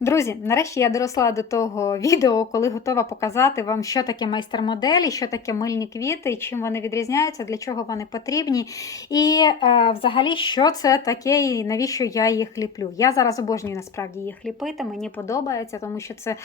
Друзі, нарешті я доросла до того відео, коли готова показати вам, що таке майстер-моделі, що таке мильні квіти, чим вони відрізняються, для чого вони потрібні, і е, взагалі, що це таке, і навіщо я їх ліплю. Я зараз обожнюю насправді їх ліпити, мені подобається, тому що це е,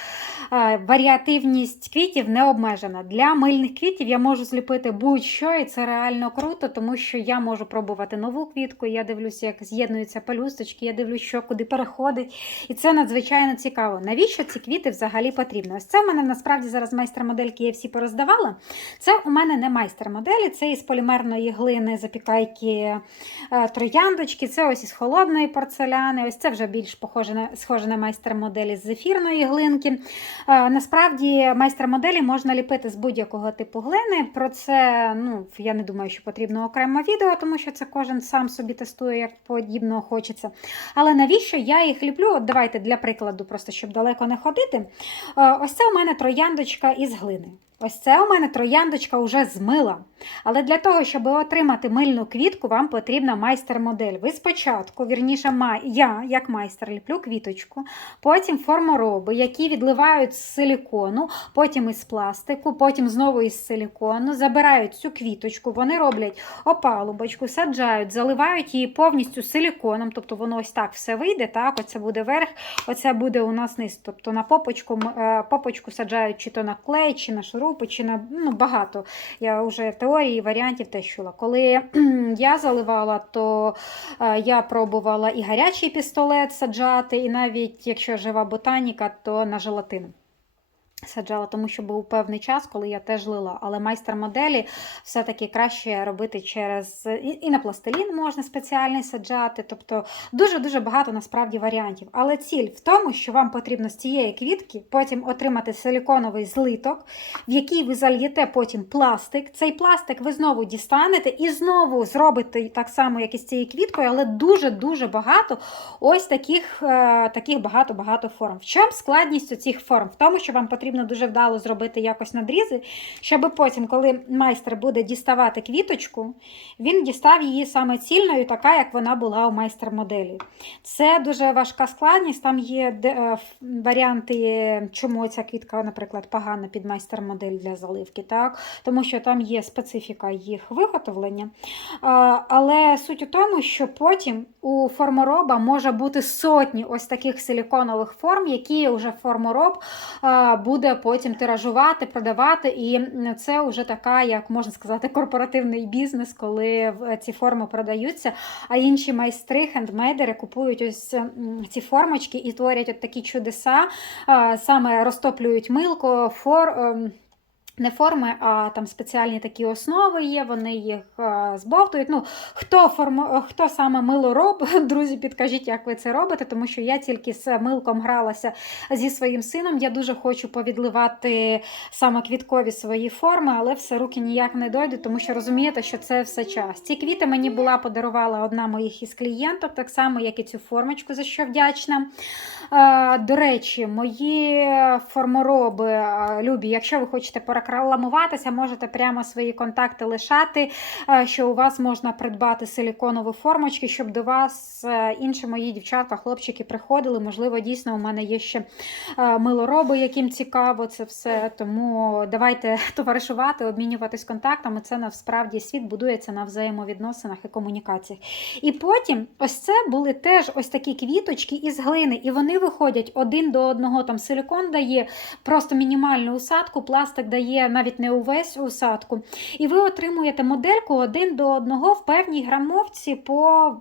варіативність квітів не обмежена. Для мильних квітів я можу зліпити будь-що, і це реально круто, тому що я можу пробувати нову квітку. Я дивлюся, як з'єднуються пелюсточки, я дивлюся, що куди переходить. І це надзвичайно цікаво. Навіщо ці квіти взагалі потрібні? Ось це в мене насправді зараз майстер-модельки я всі пороздавала. Це у мене не майстер-моделі, це із полімерної глини запікайки е, трояндочки, це ось із холодної порцеляни. Ось це вже більш похоже на схоже на майстер-моделі з зефірної глинки. Е, Насправді майстер-моделі можна ліпити з будь-якого типу глини. Про це ну, я не думаю, що потрібно окремо відео, тому що це кожен сам собі тестує, як подібно хочеться. Але навіщо я їх ліплю? От давайте для прикладу, просто щоб далеко не ходити. Е, Ось це у мене трояндочка із глини. Ось це у мене трояндочка вже з мила. Але для того, щоб отримати мильну квітку, вам потрібна майстер-модель. Ви спочатку, вірніше, я, як майстер, ліплю квіточку, потім формороби, які відливають з силікону, потім із пластику, потім знову із силікону, забирають цю квіточку, вони роблять опалубочку, саджають, заливають її повністю силіконом, тобто воно ось так все вийде. так, Оце буде верх, оце буде у нас низ. Тобто на попочку, е, попочку саджають чи то на клей, чи на шурупи, чи ну, багато. Я вже теорії, варіантів теж чула. Коли я заливала, то е, я пробувала і гарячий пістолет саджати, і навіть якщо жива ботаніка, то на желатин. Саджала, тому що був певний час, коли я теж лила. Але майстер-моделі все-таки краще робити через і, на пластилін можна спеціальний саджати. Тобто дуже-дуже багато насправді варіантів. Але ціль в тому, що вам потрібно з цієї квітки потім отримати силіконовий злиток, в який ви зальєте потім пластик. Цей пластик ви знову дістанете і знову зробите так само, як і з цією квіткою, але дуже-дуже багато ось таких е, таких багато-багато форм. В чому складність цих форм? В тому, що вам потрібно дуже вдало зробити якось надрізи, щоб потім, коли майстер буде діставати квіточку, він дістав її саме цільною, така, як вона була у майстер-моделі. Це дуже важка складність. Там є е, варіанти, чому ця квітка, наприклад, погана під майстер-модель для заливки, так? тому що там є специфіка їх виготовлення. Але суть у тому, що потім у формороба може бути сотні ось таких силіконових форм, які вже формороб а, буде потім тиражувати, продавати. І це вже така, як можна сказати, корпоративний бізнес, коли в- ці форми продаються. А інші майстри, хендмейдери купують ось ці формочки і творять от такі чудеса, саме розтоплюють милку, фор. Не форми, а там спеціальні такі основи є, вони їх е, збовтують. Ну, хто, формо, хто саме мило робить, друзі, підкажіть, як ви це робите, тому що я тільки з милком гралася зі своїм сином. Я дуже хочу повідливати саме квіткові свої форми, але все руки ніяк не дойдуть, тому що розумієте, що це все час. Ці квіти мені була подарувала одна моїх із клієнток, так само, як і цю формочку, за що вдячна. Е, До речі, мої формороби е, любі, якщо ви хочете порекламуватися, можете прямо свої контакти лишати, е, що у вас можна придбати силіконові формочки, щоб до вас е, інші мої дівчатка, хлопчики приходили. Можливо, дійсно у мене є ще е, милороби, яким цікаво це все. Тому давайте товаришувати, обмінюватись контактами. Це насправді світ будується на взаємовідносинах і комунікаціях. І потім ось це були теж ось такі квіточки із глини, і вони виходять один до одного. Там силикон дає просто мінімальну усадку, пластик дає навіть не увесь усадку. І ви отримуєте модельку один до одного в певній грамовці по.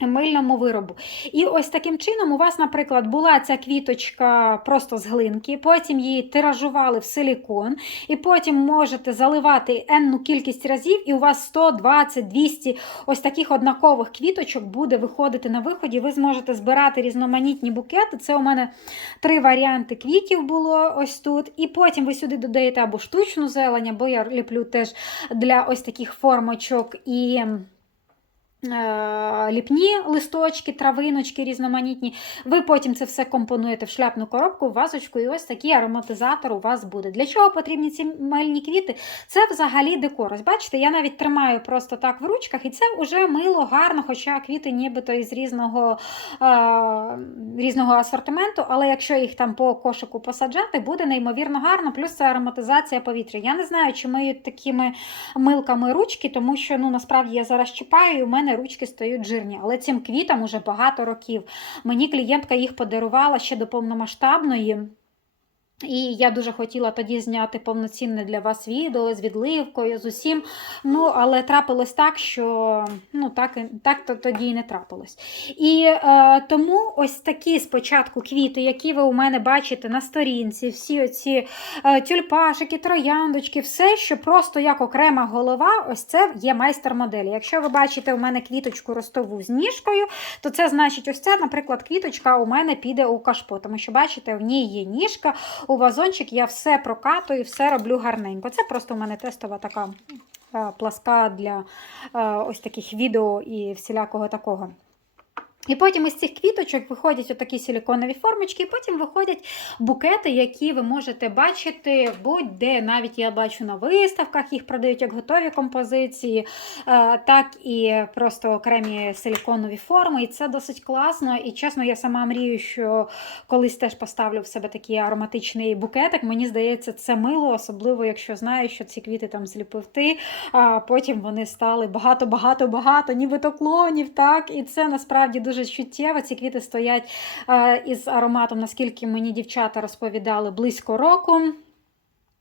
Мильному виробу. І ось таким чином у вас, наприклад, була ця квіточка просто з глинки, потім її тиражували в силікон, і потім можете заливати енну кількість разів, і у вас 100, 20, 200 ось таких однакових квіточок буде виходити на виході. Ви зможете збирати різноманітні букети. Це у мене три варіанти квітів було ось тут. І потім ви сюди додаєте або штучну зелень, або я ліплю теж для ось таких формочок і. Е, Ліпні листочки, травиночки різноманітні. Ви потім це все компонуєте в шляпну коробку, в вазочку, і ось такий ароматизатор у вас буде. Для чого потрібні ці мильні квіти? Це взагалі декор. Ось бачите, я навіть тримаю просто так в ручках, і це вже мило гарно, хоча квіти нібито із різного, е, різного асортименту, але якщо їх там по кошику посаджати, буде неймовірно гарно, плюс це ароматизація повітря. Я не знаю, чи миють такими милками ручки, тому що ну насправді я зараз чіпаю, і у мене ручки стають жирні. Але цим квітам уже багато років. Мені клієнтка їх подарувала ще до повномасштабної. І я дуже хотіла тоді зняти повноцінне для вас відео з відливкою, з усім. Ну, але трапилось так, що ну, так, так то тоді і не трапилось. І е, тому ось такі спочатку квіти, які ви у мене бачите на сторінці, всі оці е, тюльпашики, трояндочки, все, що просто як окрема голова, ось це є майстер-моделі. Якщо ви бачите у мене квіточку ростову з ніжкою, то це значить, ось це, наприклад, квіточка у мене піде у кашпо, тому що бачите, в ній є ніжка, у вазончик я все прокатую, все роблю гарненько. Це просто у мене тестова така е, пласка для е, ось таких відео і всілякого такого. І потім із цих квіточок виходять отакі силіконові формочки, і потім виходять букети, які ви можете бачити будь-де. Навіть я бачу на виставках, їх продають як готові композиції, е, так і просто окремі силіконові форми. І це досить класно. І чесно, я сама мрію, що колись теж поставлю в себе такий ароматичний букетик. Мені здається, це мило, особливо якщо знаю, що ці квіти там зліпив ти, а потім вони стали багато-багато-багато, нібито клонів. так, І це насправді дуже чуттєво. Ці квіти стоять е, із ароматом, наскільки мені дівчата розповідали, близько року.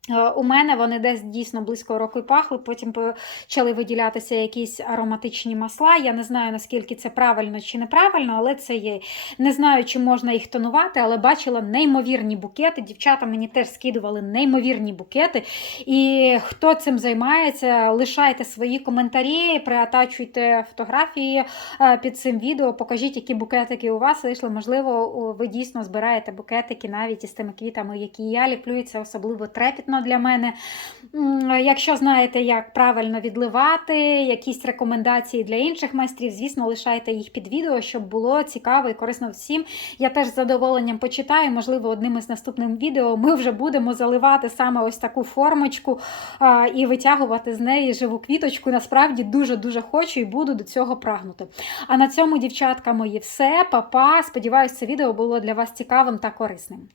Е, У мене вони десь дійсно близько року пахли, потім почали виділятися якісь ароматичні масла. Я не знаю, наскільки це правильно чи неправильно, але це є. Не знаю, чи можна їх тонувати, але бачила неймовірні букети. Дівчата мені теж скидували неймовірні букети. І хто цим займається, лишайте свої коментарі, приатачуйте фотографії е, під цим відео, покажіть, які букетики у вас вийшли. Можливо, ви дійсно збираєте букетики навіть із тими квітами, які я ліплю, і це особливо трепетно для мене. Якщо знаєте, як правильно відливати, якісь рекомендації для інших майстрів, звісно, лишайте їх під відео, щоб було цікаво і корисно всім. Я теж з задоволенням почитаю. Можливо, одним із наступних відео ми вже будемо заливати саме ось таку формочку і витягувати з неї живу квіточку. Насправді дуже-дуже хочу і буду до цього прагнути. А на цьому, дівчатка мої, все. Па-па. Сподіваюсь, це відео було для вас цікавим та корисним.